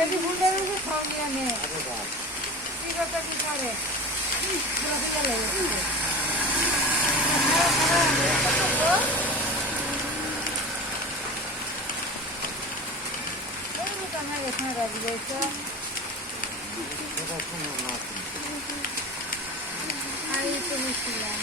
এটি বুঝে সঙ্গে নে কি কথা কি করে এখানে রাখবে আর এই তো মিশিলাম